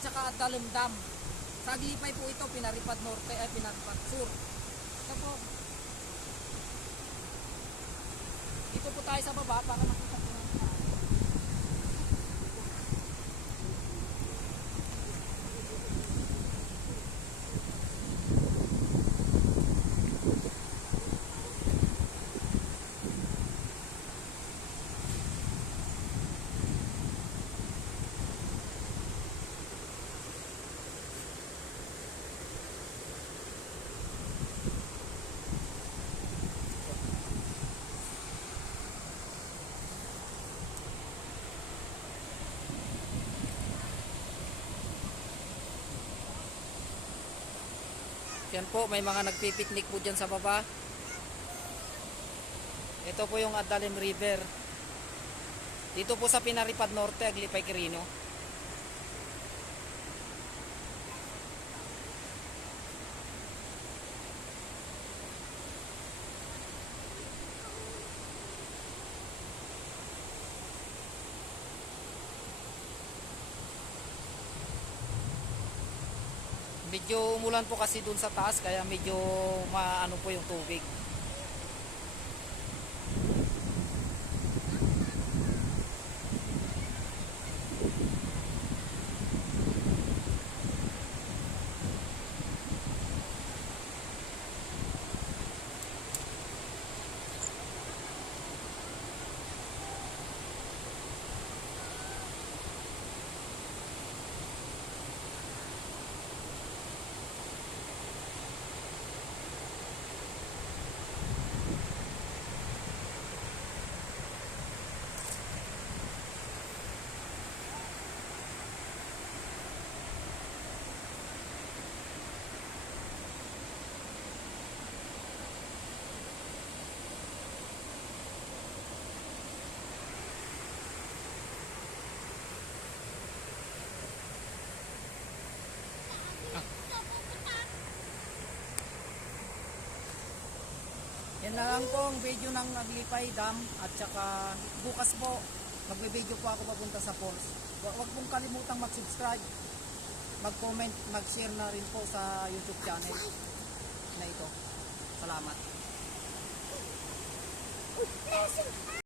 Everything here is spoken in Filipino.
saka Adalem Dam. Sa Aglipay po ito, Pinaripad Norte ay Pinaripad Sur. Ito po. Dito po tayo sa baba para makita po natin. Yan po, may mga nagpipiknik po dyan sa baba. Ito po yung Adalem River. Dito po sa Pinaripad Norte, Aglipay, Quirino. Medyo umulan po kasi dun sa taas, kaya medyo maano po yung tubig. Yan lang po ang video ng Aglipay Dam, at saka bukas po magbe-video po ako papunta sa falls. Huwag pong kalimutang mag-subscribe, mag-comment, mag-share na rin po sa YouTube channel na ito. Salamat.